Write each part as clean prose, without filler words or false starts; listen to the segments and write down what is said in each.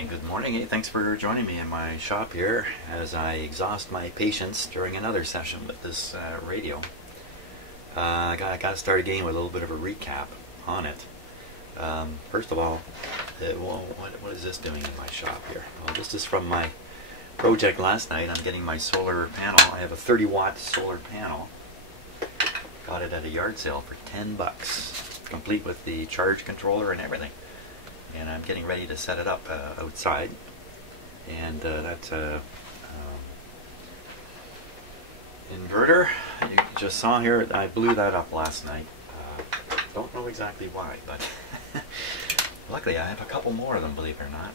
Hi, good morning. Hey, thanks for joining me in my shop here as I exhaust my patience during another session with this radio. I got to start again with a little bit of a recap on it. First of all, what is this doing in my shop here? Well, this is from my project last night. I'm getting my solar panel. I have a 30-watt solar panel. Got it at a yard sale for 10 bucks, complete with the charge controller and everything. And I'm getting ready to set it up outside, and that's a inverter. You just saw here, I blew that up last night. Don't know exactly why, but luckily I have a couple more of them, believe it or not.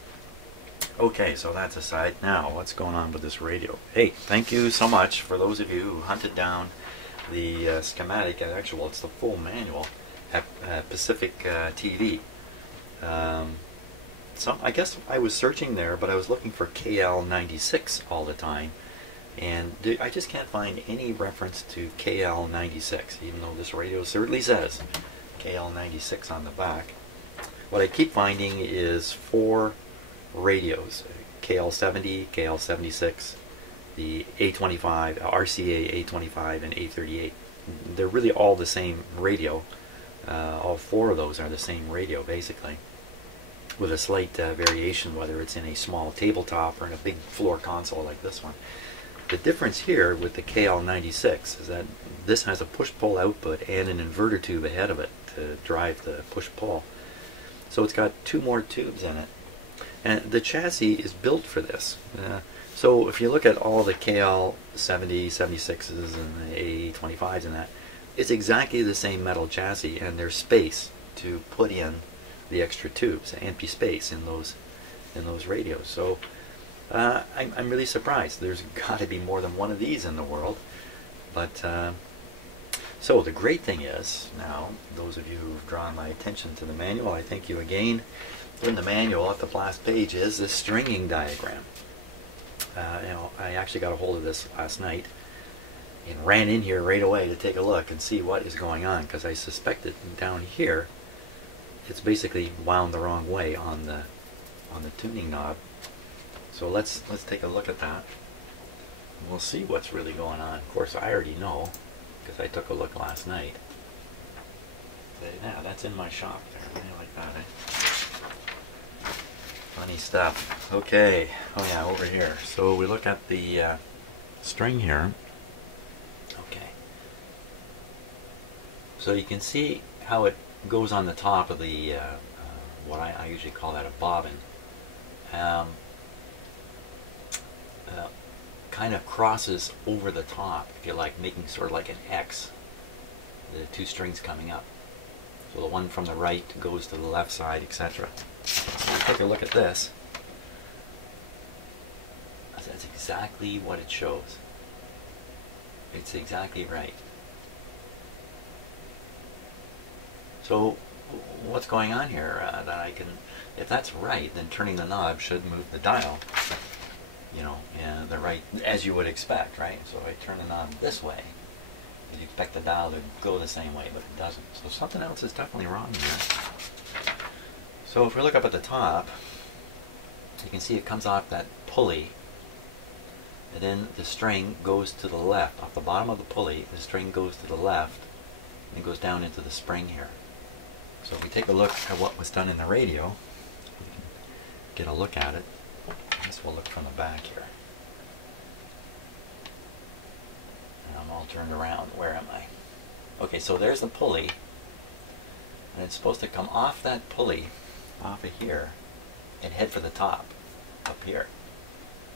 Okay, so that's aside. Now, what's going on with this radio? Hey, thank you so much for those of you who hunted down the schematic, and actually, it's the full manual at Pacific TV. So I guess I was searching there, but I was looking for KL-96 all the time, and I just can't find any reference to KL-96, even though this radio certainly says KL-96 on the back. What I keep finding is 4 radios: KL-70, KL-76, the A25, RCA A25, and A38. They're really all the same radio. All 4 of those are the same radio, basically, with a slight variation, whether it's in a small tabletop or in a big floor console like this one. The difference here with the KL-96 is that this has a push-pull output and an inverter tube ahead of it to drive the push-pull. So it's got 2 more tubes in it. And the chassis is built for this. So if you look at all the KL-70, 76s and the A25s and that, it's exactly the same metal chassis, and there's space to put in the extra tubes, empty space in those radios. So I'm really surprised. There's got to be more than one of these in the world. But so the great thing is, now those of you who've drawn my attention to the manual, I thank you again. In the manual at the last page is this stringing diagram. I actually got a hold of this last night and ran in here right away to take a look and see what is going on, because I suspected down here it's basically wound the wrong way on the tuning knob. So let's take a look at that. We'll see what's really going on. Of course, I already know because I took a look last night. Yeah, that's in my shop there. I like that, eh? Funny stuff. Okay. Oh yeah, over here. So we look at the string here. Okay. So you can see how it goes on the top of the what I usually call that a bobbin. Kind of crosses over the top, if you like, making sort of like an X. The 2 strings coming up. So the one from the right goes to the left side, etc. So take a look at this. That's exactly what it shows. It's exactly right. So what's going on here? That I can, if that's right, then turning the knob should move the dial, you know, in the right, as you would expect, right? So if I turn the knob this way, you'd expect the dial to go the same way, but it doesn't. So something else is definitely wrong here. So if we look up at the top, you can see it comes off that pulley, and then the string goes to the left. Off the bottom of the pulley, the string goes to the left and goes down into the spring here. So if we take a look at what was done in the radio, we can get a look at it. I guess we'll look from the back here. And I'm all turned around. Where am I? Okay, so there's the pulley, and it's supposed to come off that pulley, off of here, and head for the top, up here.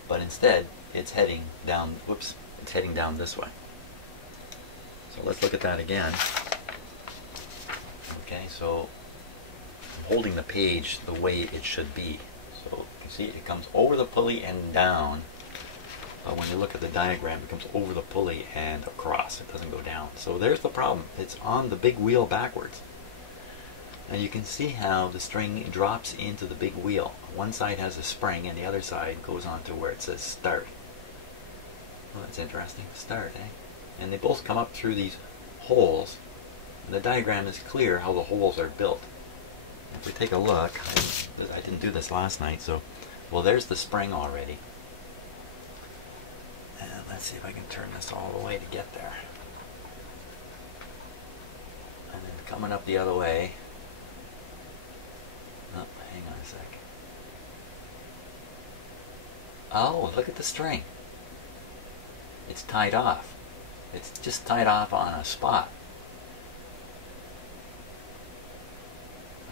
But instead, it's heading down, whoops, it's heading down this way. So let's look at that again. Okay, so I'm holding the page the way it should be. So you can see it comes over the pulley and down. When you look at the diagram, it comes over the pulley and across. It doesn't go down. So there's the problem. It's on the big wheel backwards. And you can see how the string drops into the big wheel. One side has a spring and the other side goes on to where it says start. Well, that's interesting. Start, eh? And they both come up through these holes. And the diagram is clear how the holes are built. If we take a look, I didn't do this last night, so Well, there's the spring already. And let's see if I can turn this all the way to get there. And then coming up the other way. Oh, hang on a sec. Oh, look at the string. It's tied off. It's just tied off on a spot.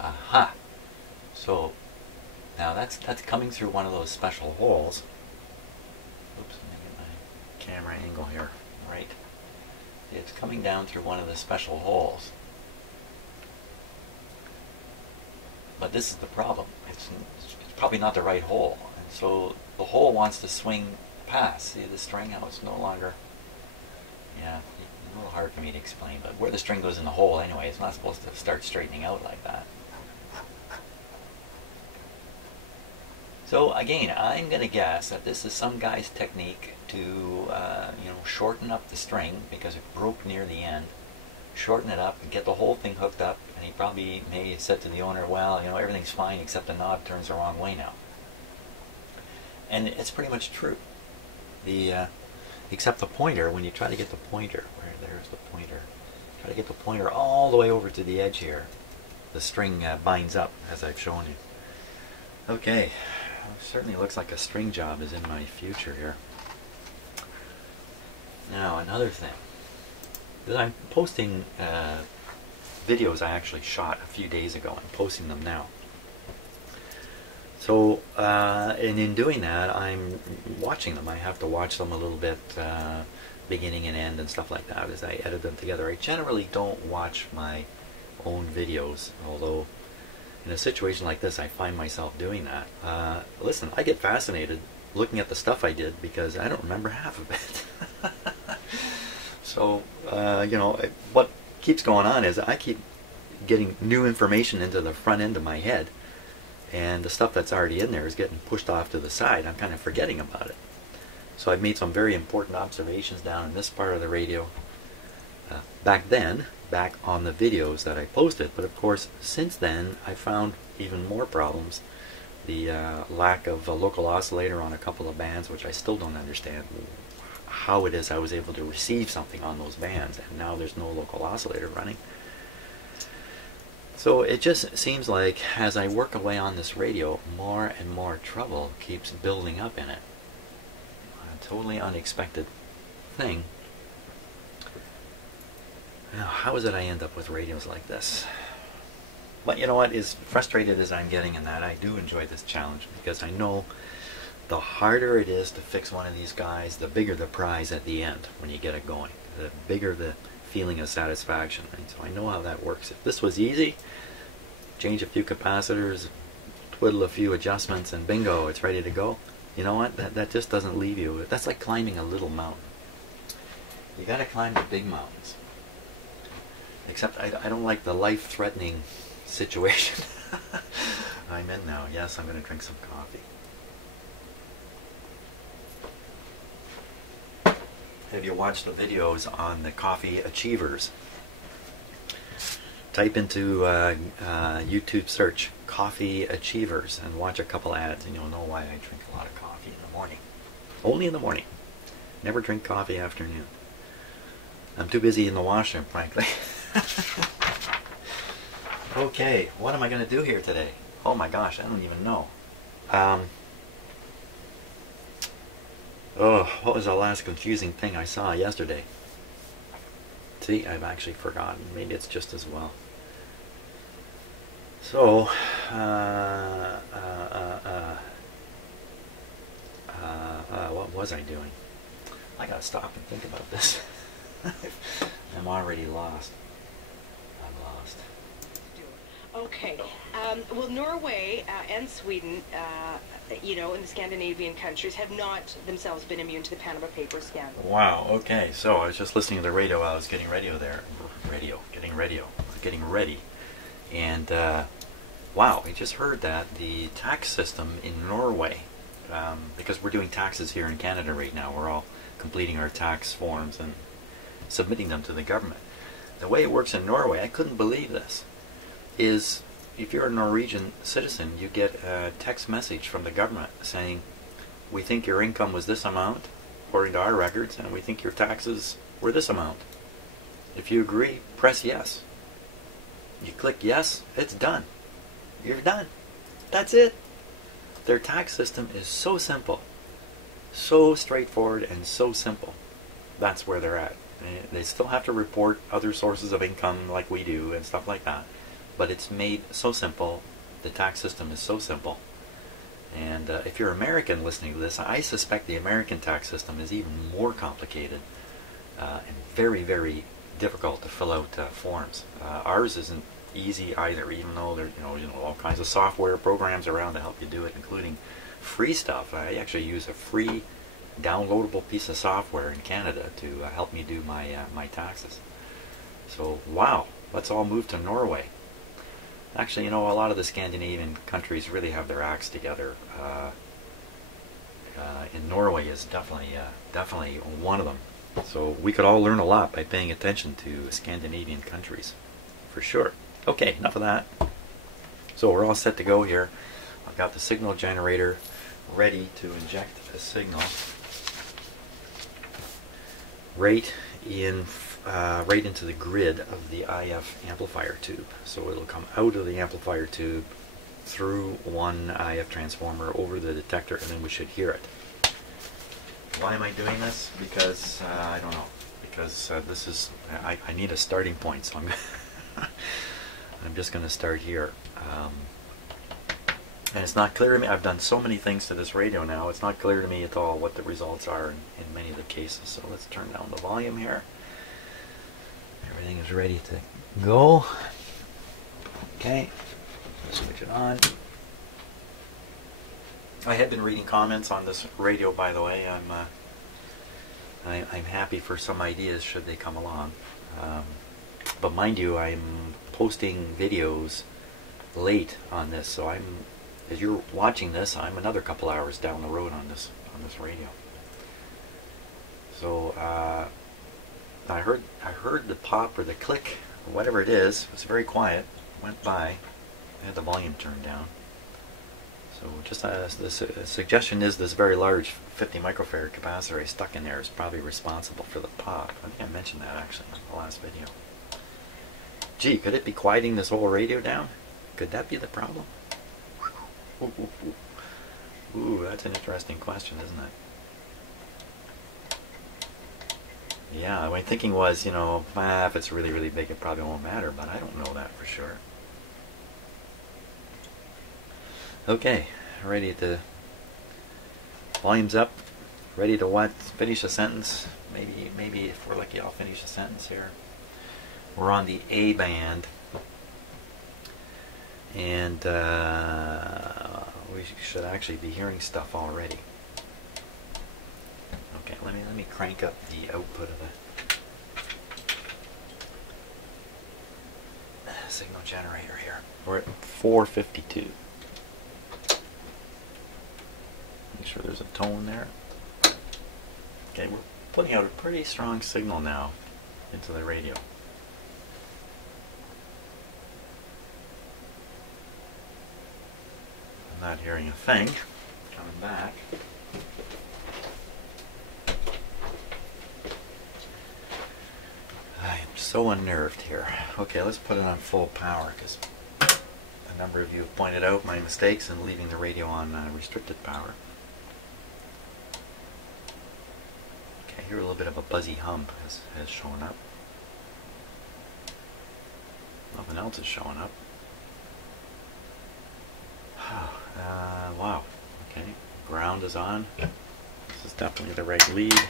Aha! So now that's coming through one of those special holes. Oops, let me get my camera angle here. Right. It's coming down through one of the special holes. But this is the problem. It's probably not the right hole. And so the hole wants to swing past. See the string, how it's no longer... Yeah, a little hard for me to explain, but where the string goes in the hole anyway, it's not supposed to start straightening out like that. So again, I'm going to guess that this is some guy's technique to shorten up the string because it broke near the end. Shorten it up and get the whole thing hooked up, and he probably may have said to the owner, well, everything's fine except the knob turns the wrong way now. And it's pretty much true. Except the pointer, when you try to get the pointer, there's the pointer, try to get the pointer all the way over to the edge here, the string binds up as I've shown you. Okay, it certainly looks like a string job is in my future here. Now another thing, I'm posting videos I actually shot a few days ago. I'm posting them now. So, and in doing that, I'm watching them. I have to watch them a little bit, beginning and end and stuff like that as I edit them together. I generally don't watch my own videos, although in a situation like this, I find myself doing that. Listen, I get fascinated looking at the stuff I did because I don't remember half of it. So, what keeps going on is I keep getting new information into the front end of my head, and the stuff that's already in there is getting pushed off to the side. I'm kind of forgetting about it. So I've made some very important observations down in this part of the radio back on the videos that I posted. But of course, since then, I found even more problems. The lack of a local oscillator on a couple of bands, which I still don't understand how it is I was able to receive something on those bands, and now there's no local oscillator running. So it just seems like as I work away on this radio, more and more trouble keeps building up in it. A totally unexpected thing. Now, how is it I end up with radios like this? But you know what, as frustrated as I'm getting in that, I do enjoy this challenge because I know the harder it is to fix one of these guys, the bigger the prize at the end when you get it going. The bigger the feeling of satisfaction. And so I know how that works. If this was easy, change a few capacitors, twiddle a few adjustments, and bingo, it's ready to go. You know what? That just doesn't leave you. That's like climbing a little mountain. You got to climb the big mountains. Except I don't like the life-threatening situation I'm in now. Yes, I'm going to drink some coffee. Have you watched the videos on the coffee achievers? Type into YouTube search coffee achievers and watch a couple ads and you'll know why I drink a lot of coffee in the morning. Only in the morning. Never drink coffee afternoon. I'm too busy in the washroom, frankly. Okay, what am I going to do here today? Oh my gosh, I don't even know. Oh, what was the last confusing thing I saw yesterday? See, I've actually forgotten. Maybe it's just as well. So, what was I doing? I gotta stop and think about this. I'm already lost. I'm lost. Okay. Well, Norway and Sweden, in the Scandinavian countries, have not themselves been immune to the Panama Papers scandal. Wow. Okay. So I was just listening to the radio while I was getting ready, and wow, I just heard that the tax system in Norway, because we're doing taxes here in Canada right now, we're all completing our tax forms and submitting them to the government. The way it works in Norway, I couldn't believe this, is if you're a Norwegian citizen, you get a text message from the government saying, we think your income was this amount, according to our records, and we think your taxes were this amount. If you agree, press yes. You click yes, it's done. You're done. That's it. Their tax system is so simple, so straightforward, and so simple. That's where they're at. They still have to report other sources of income like we do and stuff like that, but it's made so simple. The tax system is so simple. And if you're American listening to this, I suspect the American tax system is even more complicated and very, very difficult to fill out forms. Ours isn't easy either, even though there are all kinds of software programs around to help you do it, including free stuff. I actually use a free downloadable piece of software in Canada to help me do my my taxes. So wow, let's all move to Norway. Actually, a lot of the Scandinavian countries really have their acts together. And Norway is definitely one of them. So we could all learn a lot by paying attention to Scandinavian countries, for sure. Okay, enough of that. So we're all set to go here. I've got the signal generator ready to inject a signal right into the grid of the IF amplifier tube. So it'll come out of the amplifier tube through one IF transformer over the detector, and then we should hear it. Why am I doing this? Because I don't know. Because this is I need a starting point, so I'm just going to start here. And it's not clear to me. I've done so many things to this radio now. It's not clear to me at all what the results are in many of the cases. So let's turn down the volume here. Everything is ready to go. Okay, switch it on. I have been reading comments on this radio, by the way. I'm happy for some ideas should they come along. But mind you, I'm posting videos late on this, so as you're watching this, I'm another couple hours down the road on this radio. So I heard the pop or the click or whatever it is. It was very quiet. Went by. I had the volume turned down. So just the suggestion is this very large 50 microfarad capacitor I stuck in there is probably responsible for the pop. I think I mentioned that actually in the last video. Gee, could it be quieting this whole radio down? Could that be the problem? Ooh, that's an interesting question, isn't it? Yeah, my thinking was, if it's really, really big, it probably won't matter, but I don't know that for sure. Okay, ready to, volume's up, ready to what? Finish a sentence. Maybe if we're lucky, I'll finish a sentence here. We're on the A band, and we should actually be hearing stuff already. Okay, let me crank up the output of the signal generator here. We're at 452. Make sure there's a tone there. Okay, we're putting out a pretty strong signal now into the radio. I'm not hearing a thing. Coming back. I am so unnerved here. Okay, let's put it on full power because a number of you have pointed out my mistakes in leaving the radio on restricted power. Okay, here a little bit of a buzzy hum has shown up. Nothing else is showing up. Wow. Okay, ground is on. This is definitely the right lead. It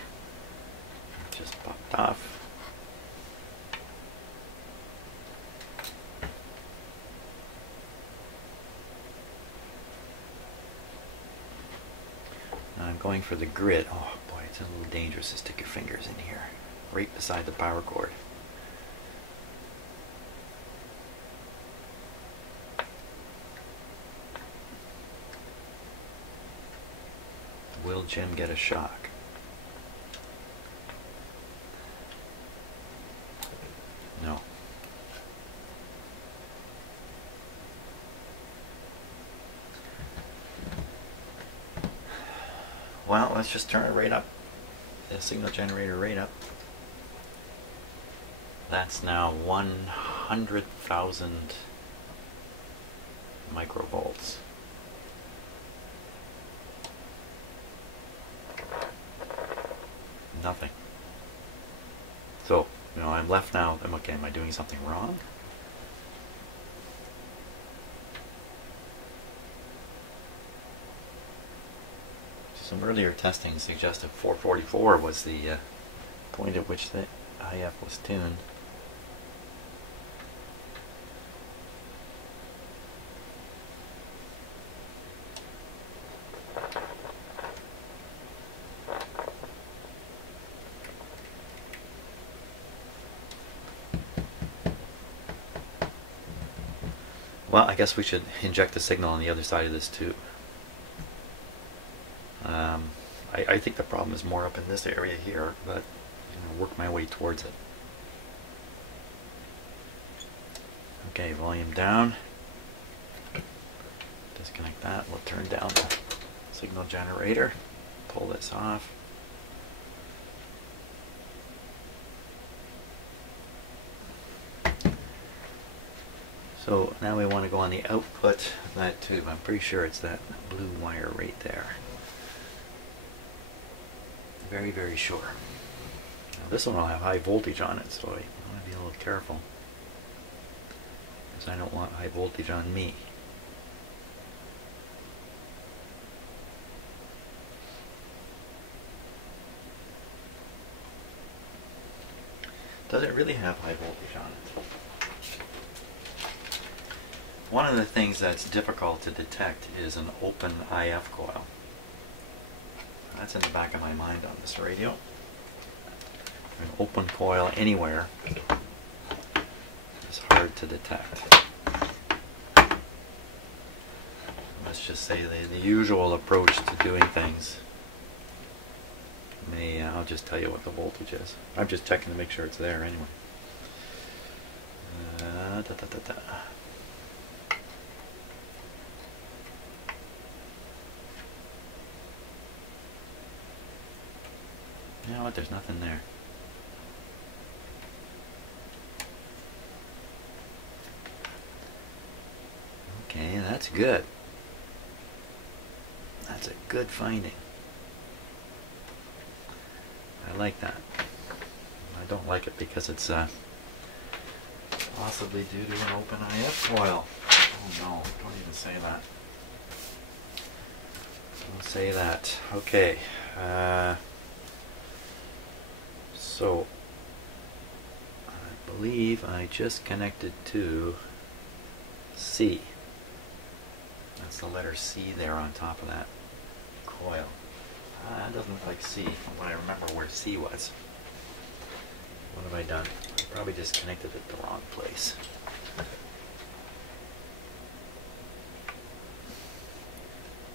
just popped off. Now I'm going for the grid. Oh boy, it's a little dangerous to stick your fingers in here, right beside the power cord. Will Jim get a shock? No. well, let's just turn it right up. The signal generator right up. That's now 100,000 microvolts. Nothing. So, you know, I'm left now. Okay, am I doing something wrong? Some earlier testing suggested 444 was the point at which the IF was tuned. Well, I guess we should inject the signal on the other side of this tube. I think the problem is more up in this area here, but I'm going to work my way towards it. Okay, volume down. Disconnect that. We'll turn down the signal generator. Pull this off. So now we want to go on the output of that tube. I'm pretty sure it's that blue wire right there. Very, very sure. Now this one will have high voltage on it, so I want to be a little careful, because I don't want high voltage on me. Does it really have high voltage on it? One of the things that's difficult to detect is an open IF coil. That's in the back of my mind on this radio. An open coil anywhere is hard to detect. Let's just say the usual approach to doing things may, I'll just tell you what the voltage is. I'm just checking to make sure it's there anyway. You know what, there's nothing there. Okay, that's good. That's a good finding. I like that. I don't like it because it's possibly due to an open IF coil. Oh no, don't even say that. Don't say that. Okay. So, I believe I just connected to C. That's the letter C there on top of that coil. It doesn't look like C, from what I remember where C was. What have I done? I probably just connected it the wrong place.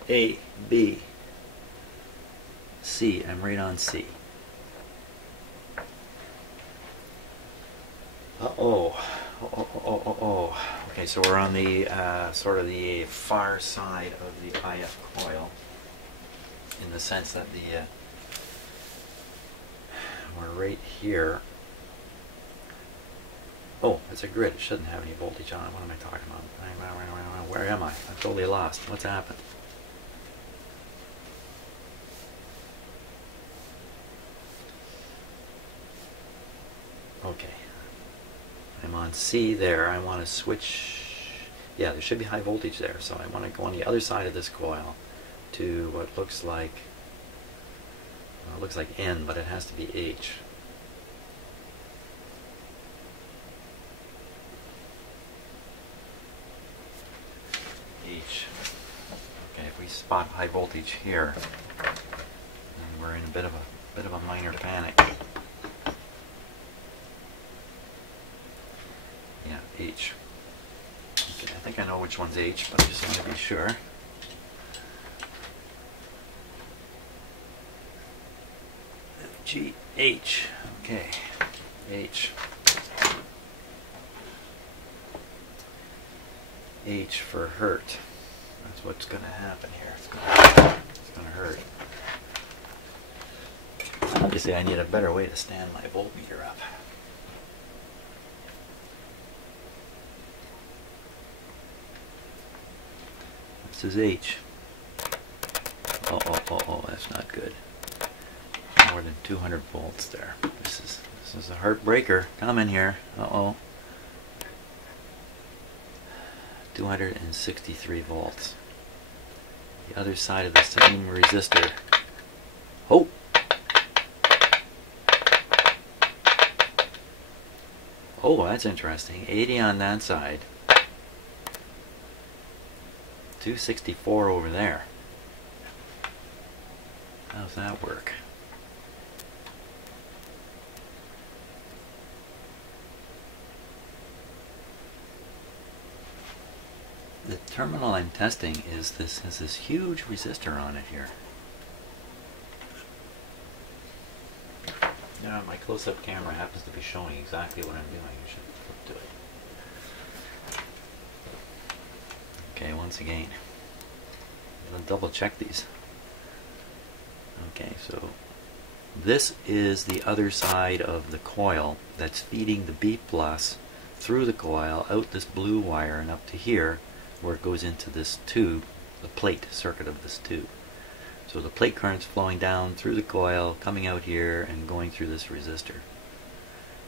A, B, C. I'm right on C. Oh. Okay, so we're on the sort of the far side of the IF coil, in the sense that the we're right here. Oh, it's a grid. It shouldn't have any voltage on it. What am I talking about? Where am I? I'm totally lost. What's happened? Okay. I'm on C there. I want to switch. Yeah, there should be high voltage there, so I want to go on the other side of this coil to what looks like, well, it looks like N, but it has to be H. H. Okay, if we spot high voltage here, then we're in a bit of a minor panic. Yeah, H. Okay, I think I know which one's H, but I just want to be sure. G, H. Okay, H. H for hurt. That's what's going to happen here. It's going to hurt. Obviously I need a better way to stand my voltmeter up. This is H. Oh, that's not good. More than 200 volts there. This is a heartbreaker coming here. 263 volts. The other side of the same resistor. Oh! Oh, that's interesting. 80 on that side. 264 over there. How's that work? The terminal I'm testing has this huge resistor on it here. Now my close-up camera happens to be showing exactly what I'm doing. I should flip to it. Okay, once again, I'm going to double check these. Okay, so this is the other side of the coil that's feeding the B plus through the coil, out this blue wire and up to here, where it goes into this tube, the plate circuit of this tube. So the plate current's flowing down through the coil, coming out here, and going through this resistor.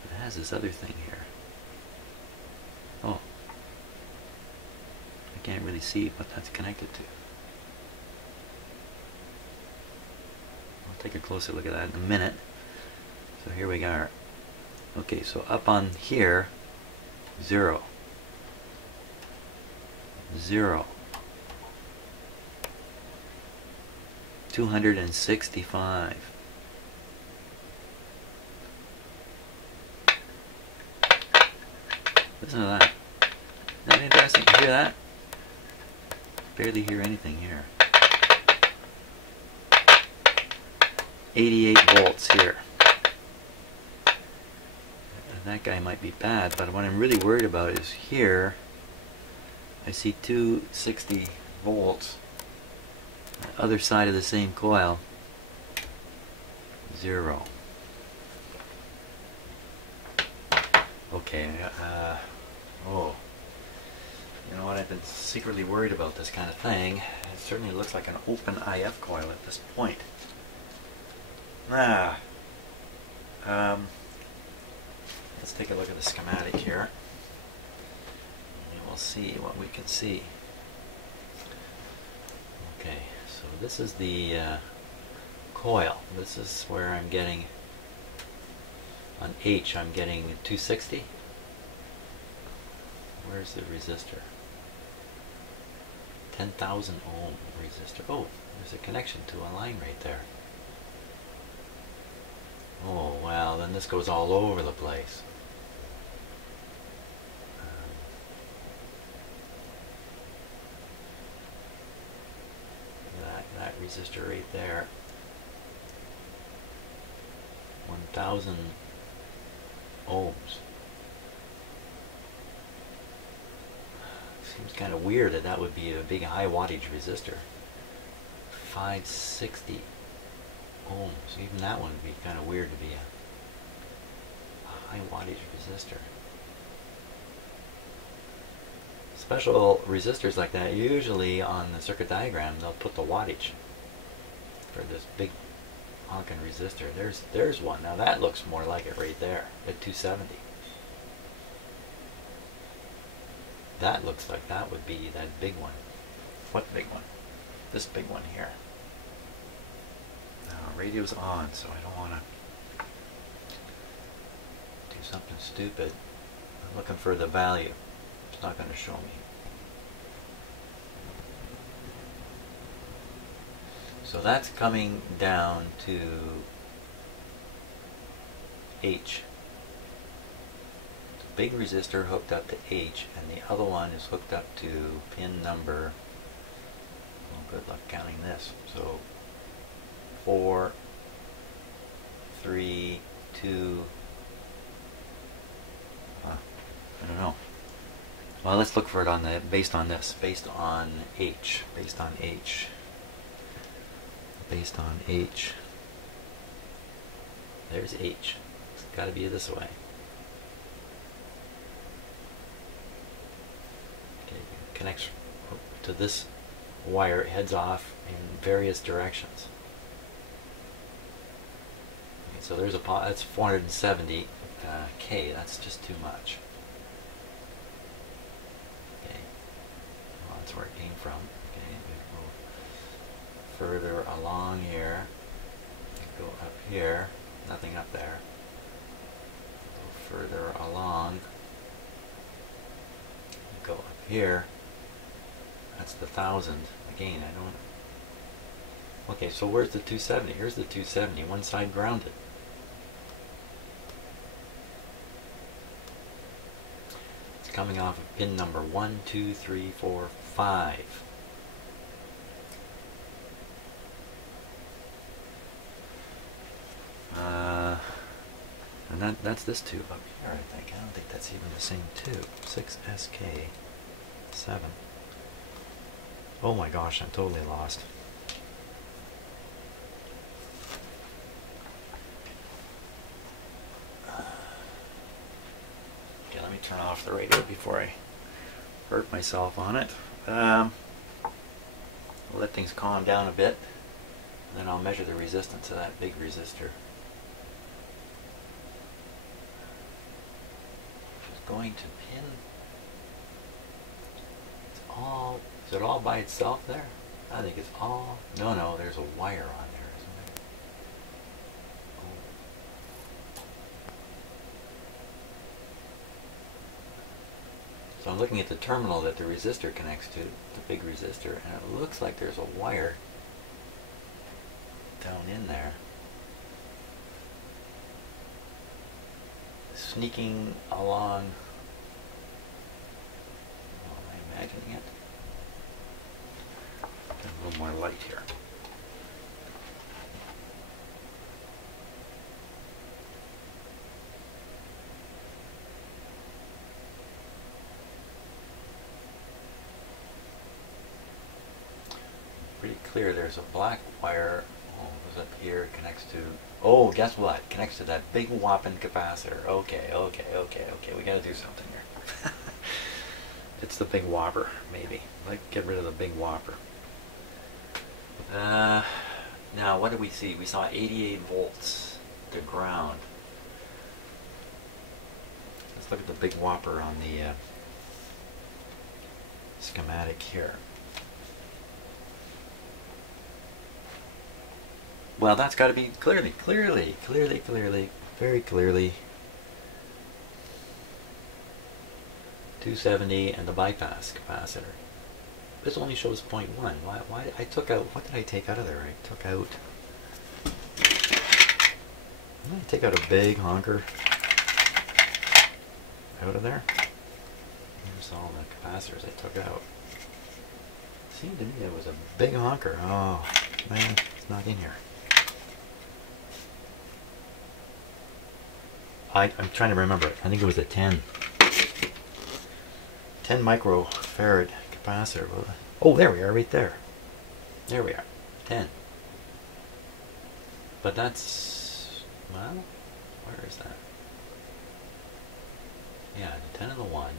It has this other thing here. Oh. I can't really see what that's connected to. I'll take a closer look at that in a minute. So here we are. Okay, so up on here, 0. 0. 265. Listen to that. Isn't that interesting? You hear that? Barely hear anything here. 88 volts here. That guy might be bad, but what I'm really worried about is here. I see 260 volts. The other side of the same coil, 0. Okay, oh. You know what, I've been secretly worried about this kind of thing. It certainly looks like an open IF coil at this point. Let's take a look at the schematic here. And we'll see what we can see. Okay, so this is the coil. This is where I'm getting, on H I'm getting 260. Where's the resistor? 10,000 ohm resistor. Oh, there's a connection to a line right there. Oh, well, then this goes all over the place. That resistor right there, 1,000 ohms. Seems kind of weird that that would be a big high wattage resistor. 560 ohms. Even that one would be kind of weird to be a high wattage resistor. Special resistors like that, usually on the circuit diagram, they'll put the wattage for this big honking resistor. There's one. Now that looks more like it right there at 270. That looks like that would be that big one. What big one? This big one here. Now, radio's on, so I don't want to do something stupid. I'm looking for the value. It's not going to show me. So that's coming down to H. The big resistor hooked up to H, and the other one is hooked up to pin number, well, good luck counting this. So 4, 3, 2, I don't know. Well, let's look for it on the based on this, based on H, based on H, based on H. There's H. It's got to be this way. Okay, connects to this wire, it heads off in various directions. Okay, so there's that's 470 K. That's just too much. Okay, well, that's where it came from. Okay, we go further along here. Go up here. Nothing up there. Go further along. Go up here. That's the 1000. Again, I don't. Okay, so where's the 270? Here's the 270. One side grounded. It's coming off of pin number 1, 2, 3, 4, 5. And that's this tube up here, I think. I don't think that's even the same tube. 6SK 7. Oh my gosh, I'm totally lost. Okay, let me turn off the radio before I hurt myself on it. We'll let things calm down a bit, and then I'll measure the resistance of that big resistor. Going to pin. It's all. Is it all by itself there? I think it's all. No, there's a wire on there, isn't there? Oh. So I'm looking at the terminal that the resistor connects to, the big resistor, and it looks like there's a wire down in there, sneaking along. Oh, am I imagining it? Get a little more light here. Pretty clear. There's a black wire. Oh, it goes up here. Connects to. Oh, guess what? Connects to that big whopping capacitor. Okay. We gotta do something here. It's the big whopper, maybe. Like, get rid of the big whopper. Now, what did we see? We saw 88 volts to ground. Let's look at the big whopper on the schematic here. Well, that's got to be clearly, very clearly 270 and the bypass capacitor. This only shows 0.1. Why I took out, what did I take out of there? I took out, didn't I take out a big honker out of there? Here's all the capacitors I took out. It seemed to me it was a big honker. Oh, man, it's not in here. I'm trying to remember it. I think it was a 10 microfarad capacitor. Oh, there we are, right there. There we are, 10. But that's, well, where is that? Yeah, the 10 and the 1.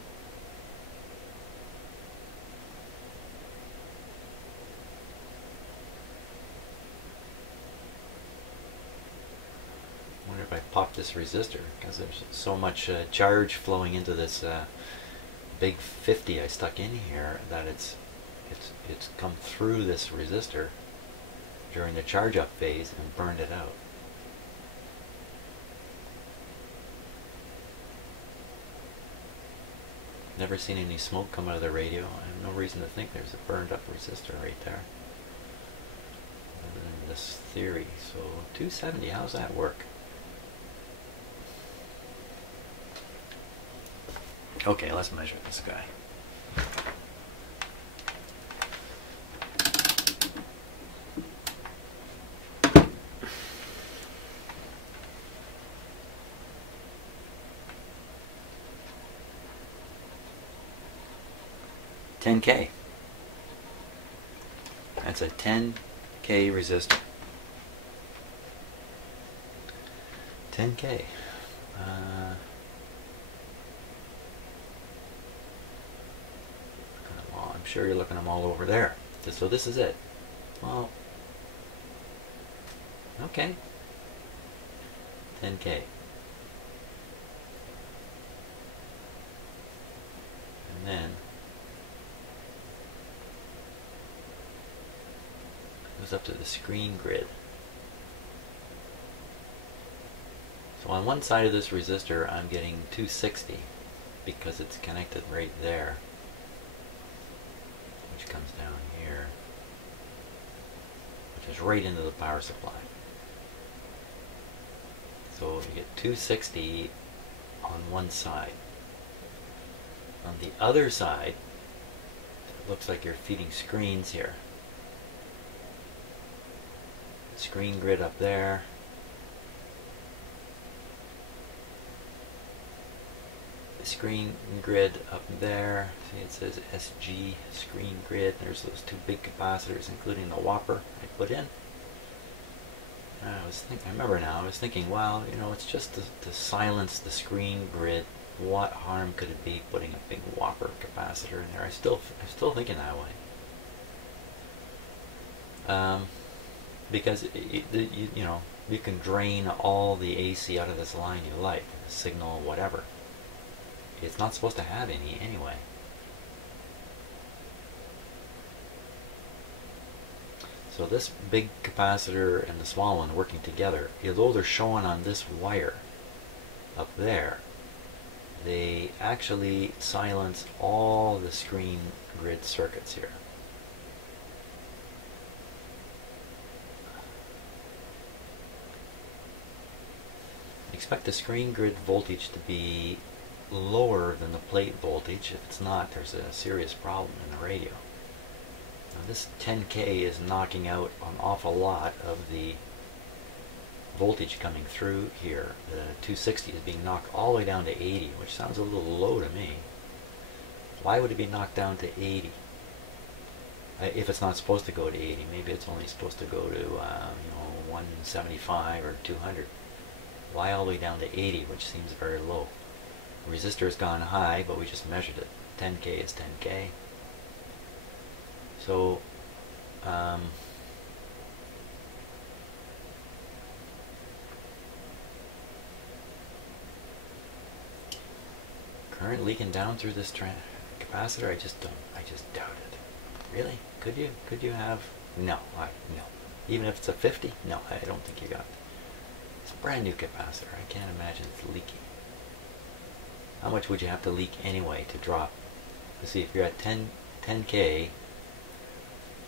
I wonder if I pop this resistor, because there's so much charge flowing into this big 50 I stuck in here that it's come through this resistor during the charge up phase and burned it out. Never seen any smoke come out of the radio. I have no reason to think there's a burned up resistor right there, other than this theory. So 270, how's that work? Okay, let's measure this guy. $10K. That's a 10K resistor. 10K. Well, I'm sure you're looking them all over there. So this is it. Well, okay. 10K. And then it goes up to the screen grid. So on one side of this resistor I'm getting 260 because it's connected right there, which comes down here, which is right into the power supply. So you get 260 on one side. On the other side, it looks like you're feeding screens here. The screen grid up there. The screen grid up there. See, it says SG screen grid. There's those two big capacitors, including the whopper I put in. I remember now, I was thinking, well, you know, it's just to silence the screen grid. What harm could it be putting a big whopper capacitor in there? I'm still thinking that way. Because you know, you can drain all the AC out of this line you like, the signal, whatever. It's not supposed to have any anyway. So this big capacitor and the small one working together, although they're showing on this wire up there, they actually silence all the screen grid circuits here. Expect the screen grid voltage to be lower than the plate voltage. If it's not, there's a serious problem in the radio. Now this 10K is knocking out an awful lot of the voltage coming through here. The 260 is being knocked all the way down to 80, which sounds a little low to me. Why would it be knocked down to 80? If it's not supposed to go to 80, maybe it's only supposed to go to you know, 175 or 200. Why all the way down to 80, which seems very low? The resistor has gone high, but we just measured it. 10K is 10K. So current leaking down through this capacitor, I just doubt it. Really? Could you have? No, no. Even if it's a 50? No, I don't think you got it. It's a brand new capacitor. I can't imagine it's leaking. How much would you have to leak anyway to drop? Let's see, if you're at 10K,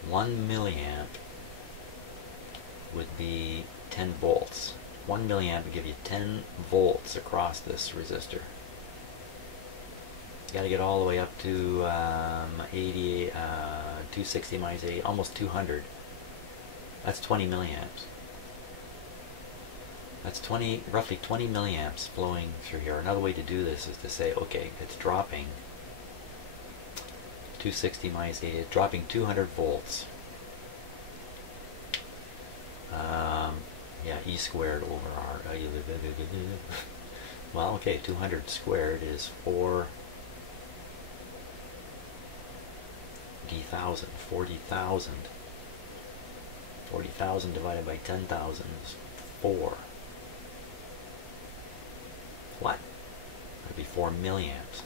1 milliamp would be 10 volts. 1 milliamp would give you 10 volts across this resistor. You got to get all the way up to 80, 260 minus 80, almost 200. That's 20 milliamps. That's roughly 20 milliamps flowing through here. Another way to do this is to say, okay, it's dropping 260 minus 80, it's dropping 200 volts. Yeah, E squared over R. Well, okay, 200 squared is 40,000. 40,000 divided by 10,000 is 4. What? That'd be 4 milliamps.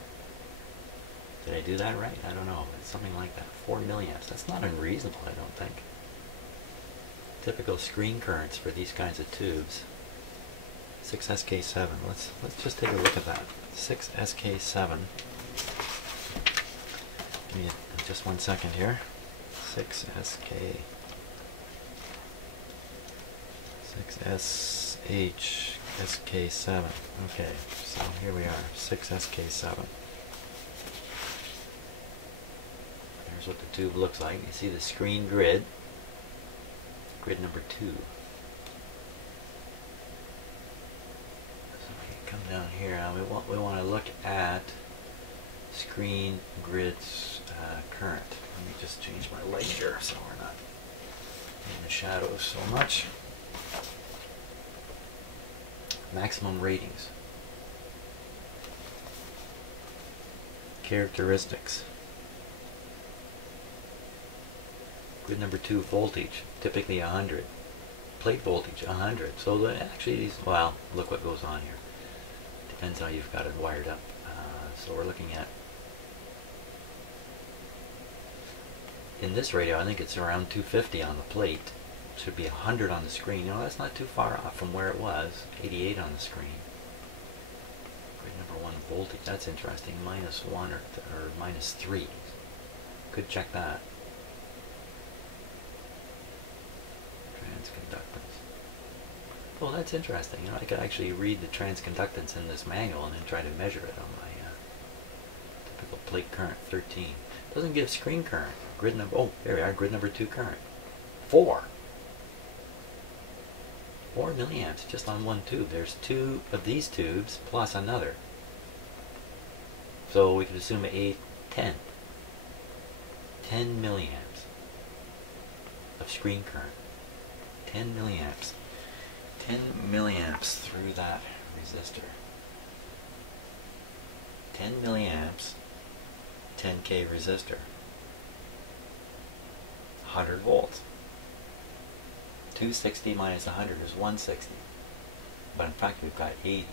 Did I do that right? I don't know. It's something like that. 4 milliamps. That's not unreasonable, I don't think. Typical screen currents for these kinds of tubes. 6SK7. Let's just take a look at that. 6SK7. Give me just 1 second here. 6SK. 6SH. SK7. Okay, so here we are, 6SK7. Here's what the tube looks like. You see the screen grid, grid number 2. So we come down here, now we want to look at screen grid's current. Let me just change my light here so we're not in the shadows so much. Maximum ratings. Characteristics. Grid number 2, voltage, typically 100. Plate voltage, 100. So actually, well, look what goes on here. Depends how you've got it wired up. So we're looking at, in this radio, I think it's around 250 on the plate. Should be 100 on the screen. You know, that's not too far off from where it was. 88 on the screen. Grid number 1, voltage. That's interesting. -1 or -3. Could check that. Transconductance. Well, that's interesting. You know, I could actually read the transconductance in this manual and then try to measure it on my typical plate current, 13. Doesn't give screen current. Grid number, oh, there we are, grid number 2 current. 4 milliamps just on one tube. There's 2 of these tubes plus another. So we could assume a 10 milliamps of screen current. 10 milliamps. 10 milliamps through that resistor. 10 milliamps, 10K resistor. 100 volts. 260 minus 100 is 160. But in fact we've got 80.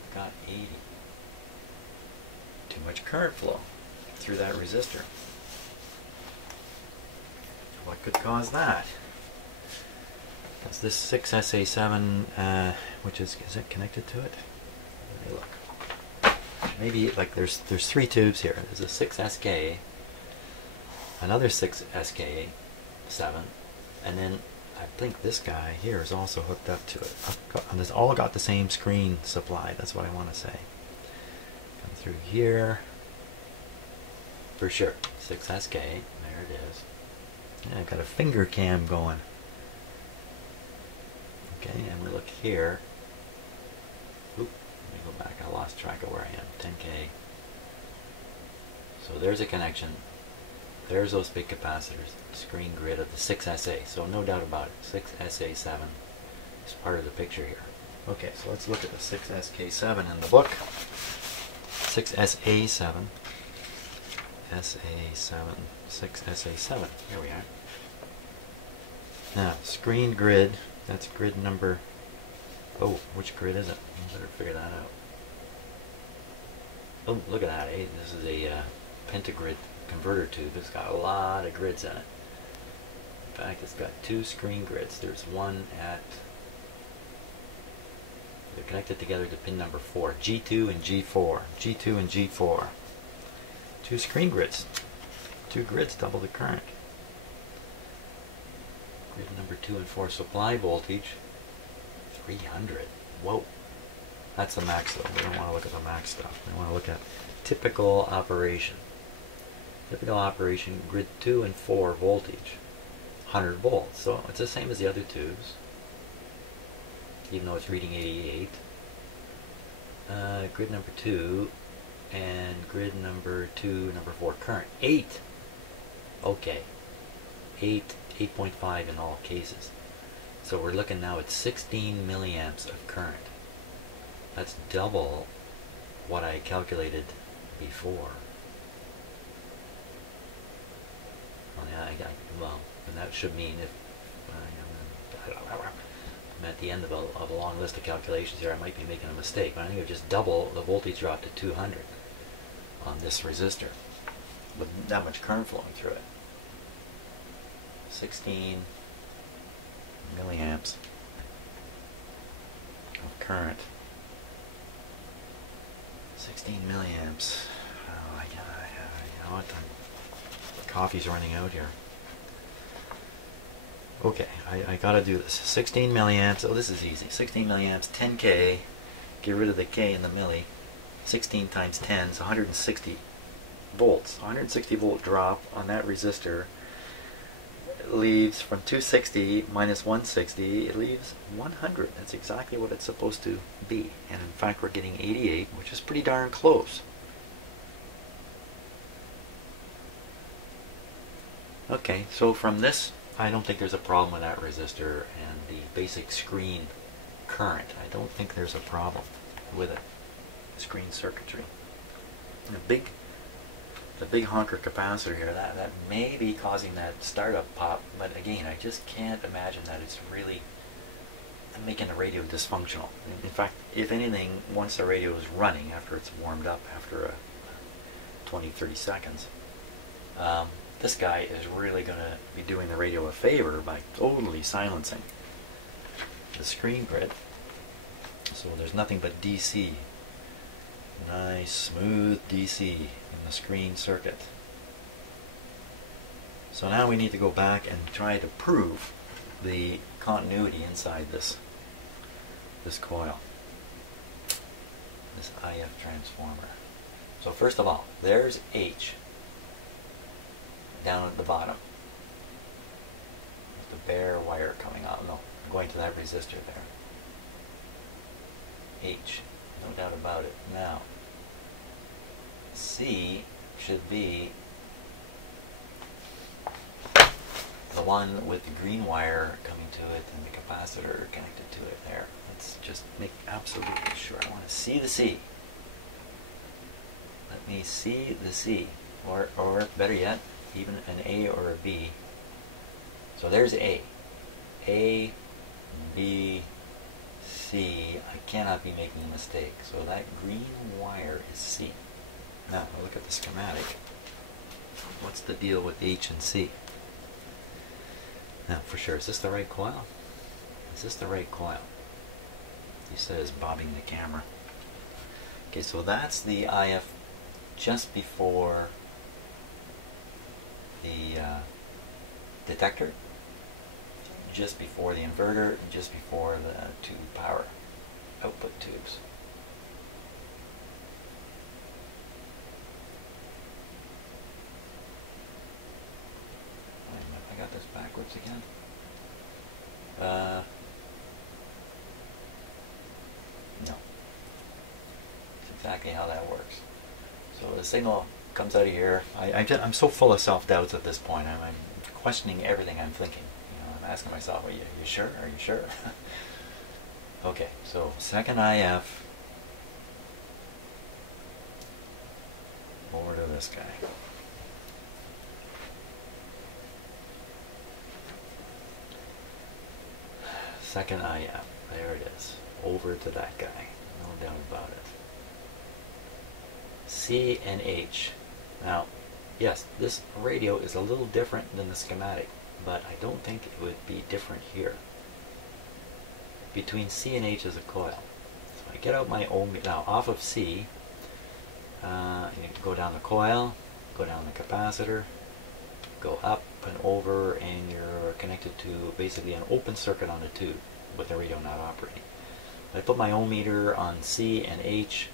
We've got 80. Too much current flow through that resistor. What could cause that? That's this 6SA7, which is it connected to it? Let me look. Maybe like there's 3 tubes here. There's a 6SK, another 6SK7, and then I think this guy here is also hooked up to it. And it's all got the same screen supply. That's what I want to say. Come through here. For sure. 6SK. There it is. Yeah, I've got a finger cam going. Okay, and we look here. Oop, let me go back. I lost track of where I am. 10K. So there's a connection. There's those big capacitors. Screen grid of the 6SA. So no doubt about it. 6SA7 is part of the picture here. Okay, so let's look at the 6SK7 in the book. 6SA7. SA7. 6SA7. Here we are. Now, screen grid. That's grid number... Oh, which grid is it? I better figure that out. Oh, look at that. Eh? This is a pentagrid converter tube. It's got a lot of grids in it. In fact, it's got 2 screen grids. There's one at... They're connected together to pin number 4. G2 and G4. G2 and G4. 2 screen grids. 2 grids double the current. Grid number 2 and 4 supply voltage 300. Whoa. That's the max though. We don't want to look at the max stuff. We want to look at typical operation. Typical operation, grid 2 and 4 voltage 100 volts. So it's the same as the other tubes, even though it's reading 88. Grid number 2 and grid number 2, number 4 current 8. Okay, 8.5 in all cases. So we're looking now at 16 milliamps of current. That's double what I calculated before. Well, and that should mean if I'm at the end of a long list of calculations here, I might be making a mistake, but I think it would just double the voltage drop to 200 on this resistor with that much current flowing through it. 16 milliamps of current. 16 milliamps. Oh, you know what? The coffee's running out here. Okay, I gotta do this. 16 milliamps. Oh, this is easy. 16 milliamps, 10K. Get rid of the K in the milli. 16 times 10 is 160 volts. 160 volt drop on that resistor leaves from 260 minus 160, it leaves 100. That's exactly what it's supposed to be. And in fact, we're getting 88, which is pretty darn close. Okay, so from this I don't think there's a problem with that resistor and the basic screen current. I don't think there's a problem with it. Screen circuitry. The big honker capacitor here, that may be causing that startup pop, but again, I just can't imagine that it's really making the radio dysfunctional. In fact, if anything, once the radio is running, after it's warmed up after 20-30 seconds, this guy is really going to be doing the radio a favor by totally silencing the screen grid. So there's nothing but DC. Nice, smooth DC in the screen circuit. So now we need to go back and try to prove the continuity inside this coil, this IF transformer. So first of all, there's H down at the bottom. There's the bare wire coming out. No, I'm going to that resistor there. H, no doubt about it. Now, C should be the one with the green wire coming to it and the capacitor connected to it there. Let's just make absolutely sure. I want to see the C. Let me see the C. Or better yet, even an A or a B. So there's A. A, B, C. I cannot be making a mistake. So that green wire is C. Now, look at the schematic. What's the deal with H and C? Now, for sure, is this the right coil? Is this the right coil? He says, bobbing the camera. Okay, so that's the IF just before the detector, just before the inverter, and just before the two power output tubes. Wait a minute, I got this backwards again. No. That's exactly how that works. So the signal comes out of here. I'm so full of self-doubts at this point. I'm questioning everything I'm thinking. You know, I'm asking myself, are you sure? Are you sure? Okay, so second IF over to this guy. Second IF, there it is, over to that guy, no doubt about it. C and H. Now, yes, this radio is a little different than the schematic, but I don't think it would be different here. Between C and H is a coil. So I get out my ohm meter, now off of C, you go down the coil, go down the capacitor, go up and over, and you're connected to basically an open circuit on the tube with the radio not operating. I put my ohm meter on C and H.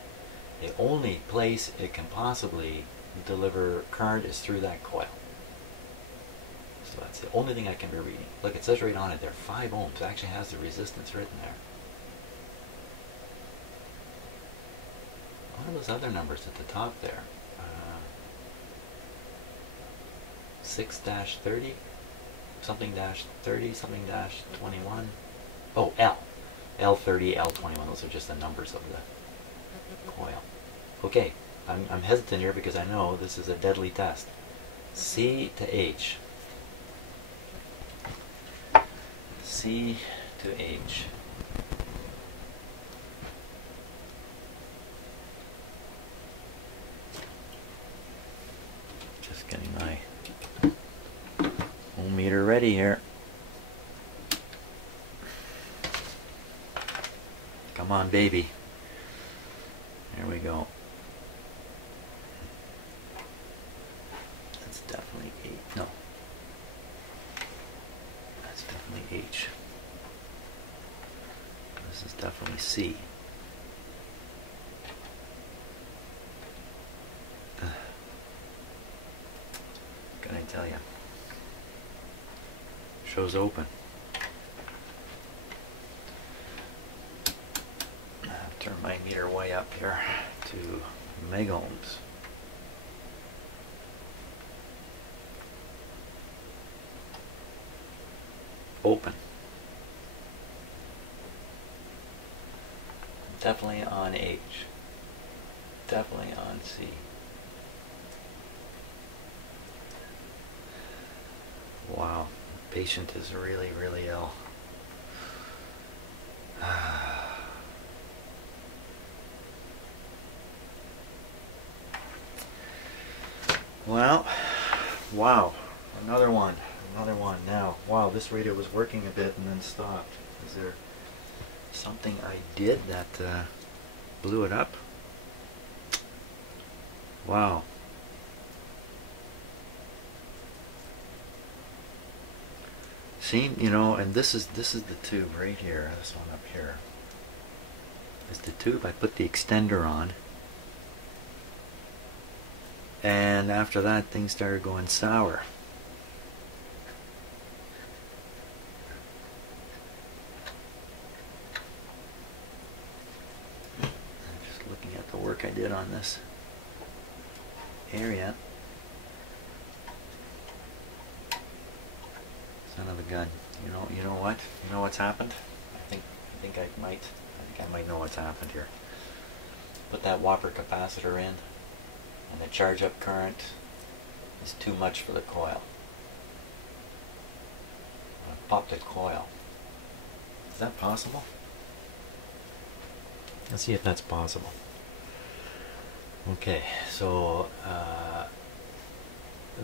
The only place it can possibly deliver current is through that coil. So that's the only thing I can be reading. Look, it says right on it there, 5 ohms. It actually has the resistance written there. What are those other numbers at the top there? 6-30, something dash 30, something dash 21. Oh, L. L30, L21. Those are just the numbers of the coil. Okay, I'm hesitant here because I know this is a deadly test. C to H. C to H. Just getting my ohm meter ready here. Come on, baby. There we go. That's definitely H. No. That's definitely H. This is definitely C. Can I tell you? Show's open. Turn my meter way up here to megohms. open. Definitely on H. Definitely on C. Wow, the patient is really, really ill. Well, wow, another one now. Wow, this radio was working a bit and then stopped. Is there something I did that blew it up? Wow. See, you know, and this is the tube right here. This one up here is the tube. I put the extender on, and after that, things started going sour. I'm just looking at the work I did on this area. Son of a gun. You know what? You know what's happened? I think I might know what's happened here. Put that whopper capacitor in, and the charge up current is too much for the coil. I popped the coil. Is that possible? Let's see if that's possible. Okay, so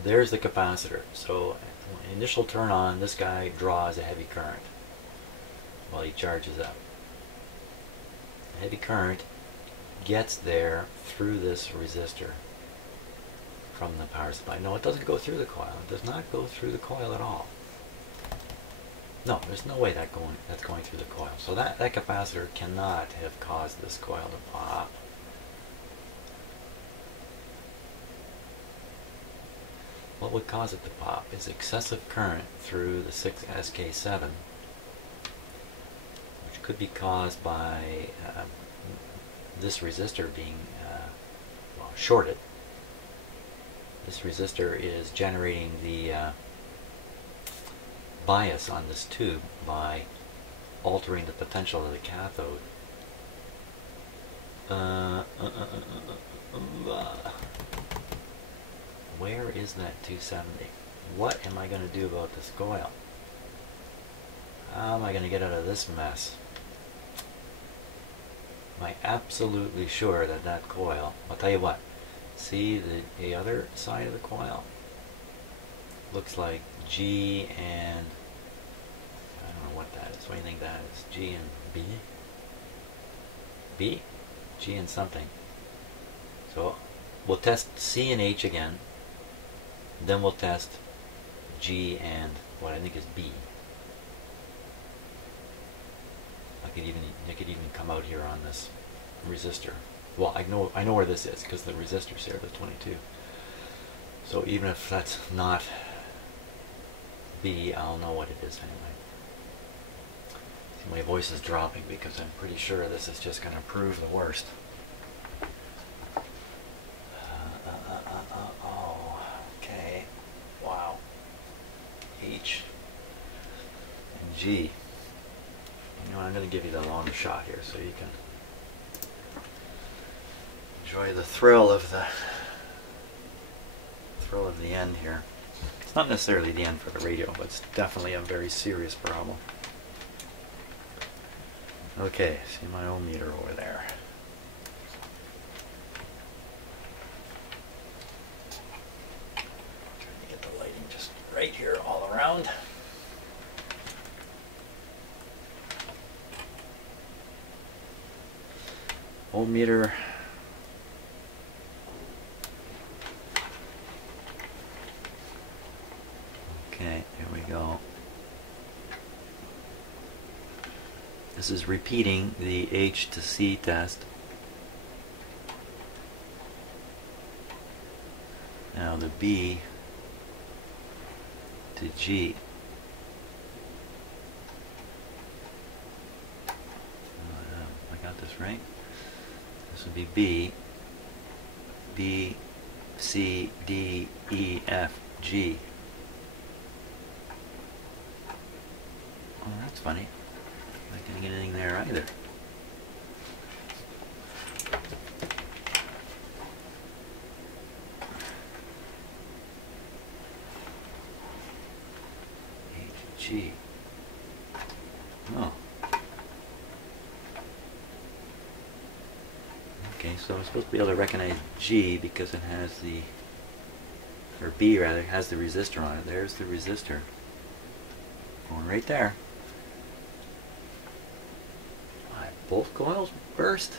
there's the capacitor. So initial turn on, this guy draws a heavy current while he charges up. The heavy current gets there through this resistor from the power supply. No, it doesn't go through the coil. It does not go through the coil at all. No, there's no way that's going through the coil. So that capacitor cannot have caused this coil to pop. What would cause it to pop is excessive current through the 6SK7, which could be caused by this resistor being well, shorted. This resistor is generating the bias on this tube by altering the potential of the cathode. Where is that 270? What am I going to do about this coil? How am I going to get out of this mess? Am I absolutely sure that that coil, I'll tell you what, see the other side of the coil? Looks like G and, I don't know what that is. What do you think that is? G and B? B? G and something. So we'll test C and H again. Then we'll test G and what I think is B. I could even come out here on this resistor. Well, I know where this is because the resistor's here, the 22. So even if that's not B, I'll know what it is anyway. See, my voice is dropping because I'm pretty sure this is just going to prove the worst. Okay. Wow. H and G. You know, I'm going to give you the long shot here so you can enjoy the thrill of the end here. It's not necessarily the end for the radio, but it's definitely a very serious problem. Okay, see my ohm meter over there. Trying to get the lighting just right here all around. Ohm meter. Okay, here we go. This is repeating the H to C test. Now the B to G. I got this right? This would be B, B, C, D, E, F, G. Oh, that's funny. Not getting anything there either. G. Oh. Okay, so I'm supposed to be able to recognize G because it has the, or B rather, has the resistor on it. There's the resistor. Going right there. Why, both coils burst?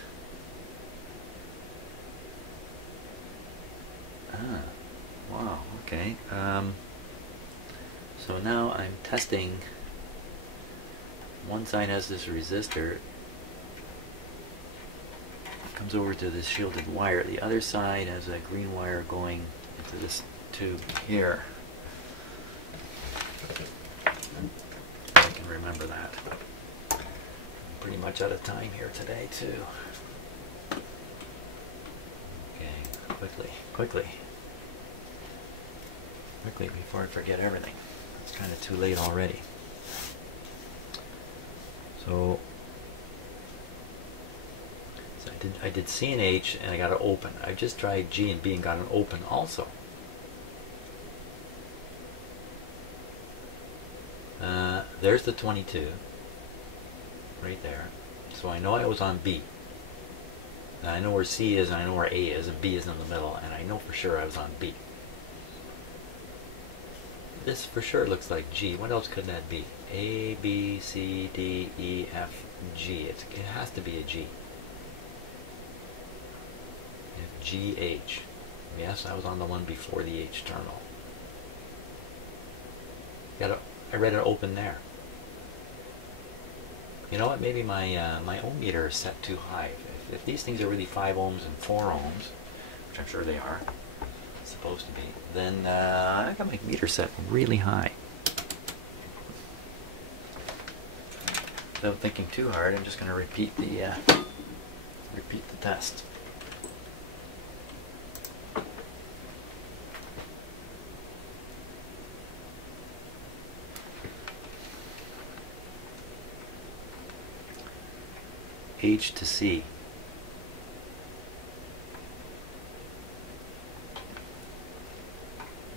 Ah, wow, okay. So now I'm testing. One side has this resistor. It comes over to this shielded wire. The other side has a green wire going into this tube here. I can remember that. I'm pretty much out of time here today too. Okay, quickly before I forget everything. It's kind of too late already. So I did C and H and I got an open. I just tried G and B and got an open also. There's the 22 right there. So I know I was on B. And I know where C is and I know where A is, and B is in the middle, and I know for sure I was on B. This for sure looks like G. What else could that be? A, B, C, D, E, F, G. It has to be a G. F, G, H. Yes, I was on the one before the H terminal. I read it open there. You know what? Maybe my my ohm meter is set too high. If these things are really 5 ohms and 4 ohms, which I'm sure they are, supposed to be, then I got my meter set really high. Without thinking too hard, I'm just going to repeat the test. H to C.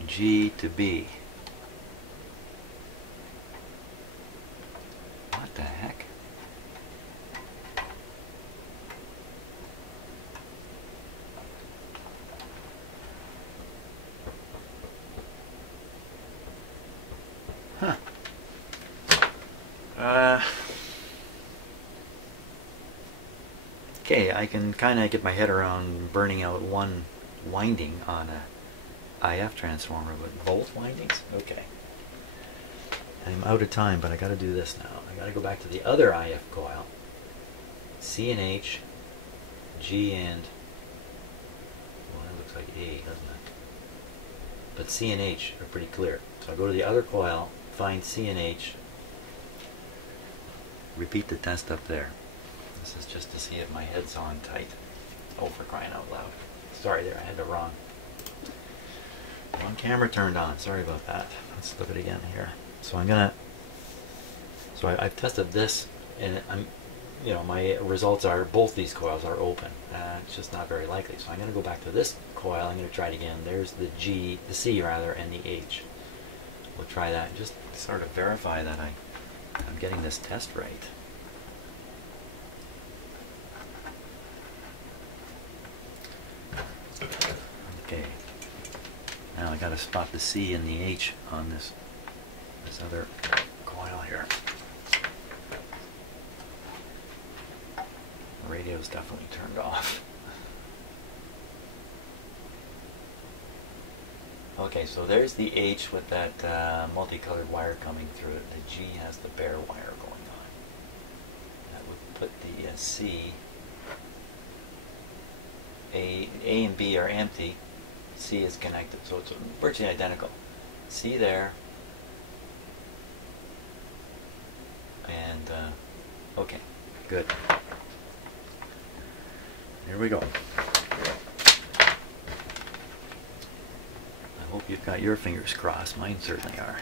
G to B. What the heck? Huh. Okay, I can kind of get my head around burning out one winding on a IF transformer, but both windings? Okay. I'm out of time, but I got to do this now. I got to go back to the other IF coil. C and H, G and, well, that looks like A, doesn't it? But C and H are pretty clear. So I go to the other coil, find C and H, repeat the test up there. This is just to see if my head's on tight. Oh, for crying out loud. Sorry there, I had the wrong camera turned on. Sorry about that. Let's look at it again here. So I've tested this, and my results are both these coils are open. It's just not very likely. So I'm going to go back to this coil. I'm going to try it again. There's the C rather, and the H. We'll try that and just sort of verify that I'm getting this test right. Okay. Now I got to spot the C and the H on this other coil here. The radio's definitely turned off. Okay, so there's the H with that multicolored wire coming through it. The G has the bare wire going on. That would put the C. A and B are empty. C is connected, so it's virtually identical. C there, and okay, good. Here we go. I hope you've got your fingers crossed. Mine certainly are.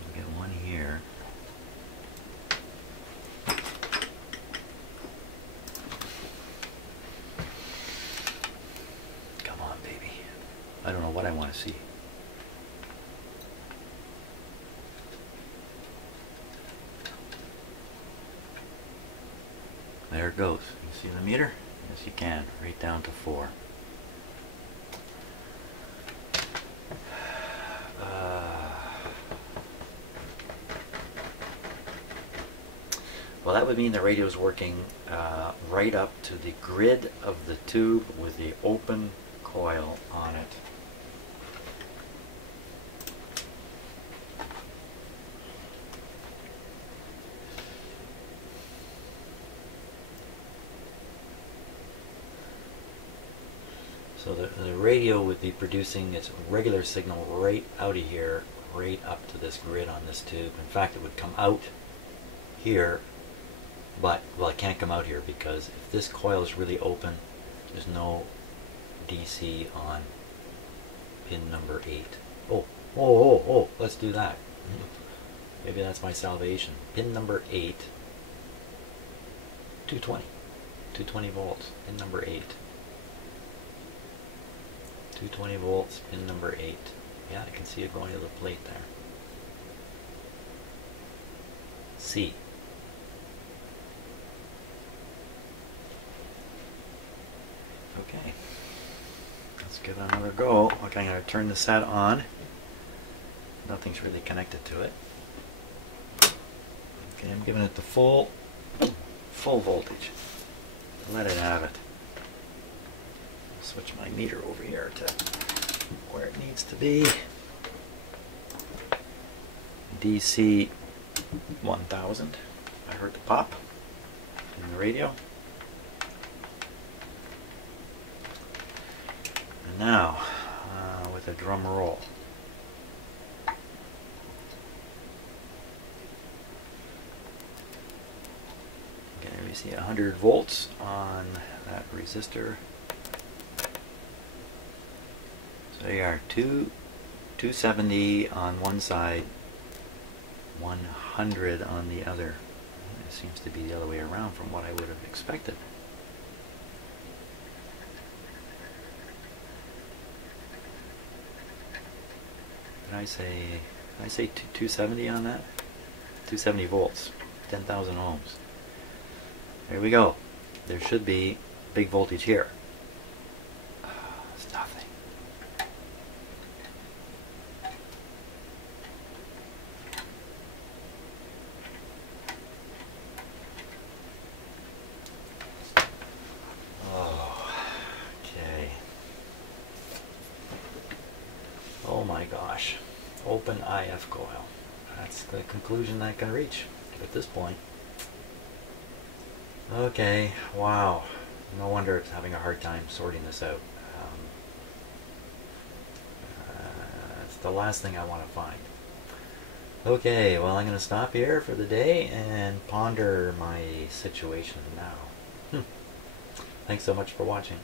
We'll get one here. I don't know what I want to see. There it goes. You see the meter? Yes, you can. Right down to 4. Well, that would mean the radio is working right up to the grid of the tube with the open coil on it. So the radio would be producing its regular signal right out of here, right up to this grid on this tube. In fact, it would come out here, but, well, it can't come out here because if this coil is really open, there's no DC on pin number 8. Oh, let's do that. Maybe that's my salvation. Pin number 8, 220 volts, pin number 8. 220 volts, pin number 8. Yeah, I can see it going to the plate there. C. Okay, let's give it another go. Okay, I'm going to turn the set on. Nothing's really connected to it. Okay, I'm giving it the full voltage. Let it have it. Switch my meter over here to where it needs to be. DC 1000. I heard the pop in the radio. And now, with a drum roll. Okay, we see 100 volts on that resistor. So you are 270 on one side, 100 on the other. It seems to be the other way around from what I would have expected. Did I say 270 on that? 270 volts, 10,000 ohms. There we go. There should be big voltage here. It's nothing. Oh my gosh, open IF coil. That's the conclusion I can reach at this point. Okay, wow. No wonder it's having a hard time sorting this out. It's the last thing I want to find. Okay, well, I'm going to stop here for the day and ponder my situation now. Thanks so much for watching.